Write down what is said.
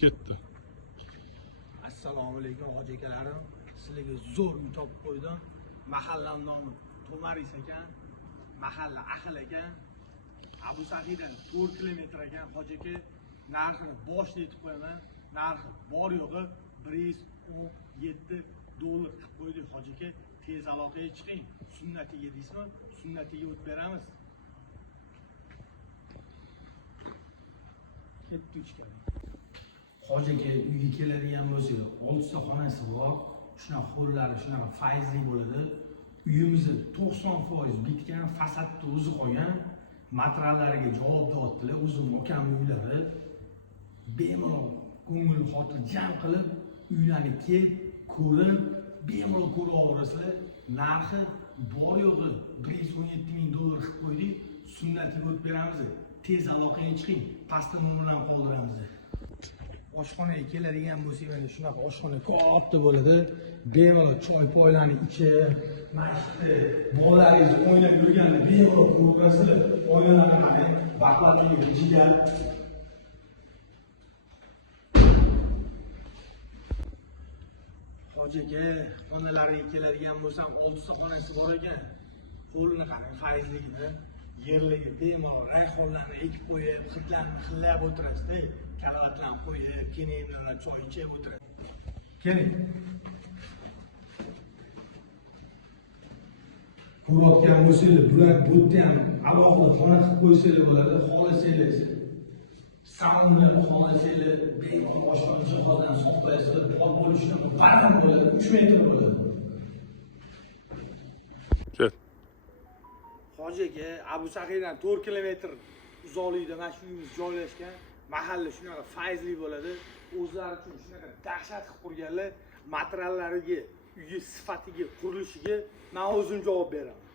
Ketdi. Assalomu alaykum hoji akalarim. Sizlarga zo'r uy topib qo'ydim. Mahallam nomi To'maris ekan. Mahalla Ahil ekan. Abu Sahidan 4 kilometr ekan hoji aka. Narxini boshida aytib qo'yaman. Narxi bor yo'g'i $117 qilib qo'ydik hoji aka. Tez aloqaga chiqing. Sunnatiga deysizmi? Sunnatiga o'tib beramiz. Ketdi ichkari. Hoji aka uyga keladigan bo'lsa, 6 ta xonasi bor. Shunaqa xollari, shunaqa faizli bo'ladi. Uyimizni 90% bitgan, fasadni o'zi qolgan. Materiallariga javob beribdilar. O'zim ukamning uylari. Bemalol ko'ngil xotirjam qilib, uylarni kelib, ko'rib, bemalol ko'rib olasizlar. Narxi bor yo'g'i $117 ming qilib qo'ydik. Sunnatiga o'tib beramiz. Tez aloqaga chiqing. Pastda nomerlarni qoldiramiz. Oshxonaga keladigan bo'lsak, mana shunaqa oshxona katta bo'ladi. Bemalol choy poylarni ichib, mashqni, bolalaringiz o'ynab yurganda bemalol ko'rib turasizlar. Oynalarni qarang, baqlatligi ichiga. Hoji aka, xonalariga keladigan bo'lsam, 6 ta xonasi bor ekan. Qo'lini qarang, faizligida. Yerligi bemalol rayhonlarni ekib qo'yib, hidlarni xillab o'tirasizda. Kalavatlarni qo'yib, keyin bilan choy ichib o'tirasiz. Keling. Ko'rayotgan bo'lsangiz, bular bu yerda ham alohida xona qilib qo'ysangiz bo'ladi, xohlasangiz. Saunni xohlasangiz, bemalol oshxona jihozdan sotib bor bo'lishidan baland bo'ladi, 3 metr bo'ladi. Hoji aka, Abu Sahidan 4 kilometr uzoqlikda mana shu uyimiz joylashgan. Mahalla shunaqa faizli bo'ladi. O'zlari uchun shunaqa dahshat qilib qurganlar. Materiallariga, uyi sifatiga, qurilishiga men o'zim javob beraman.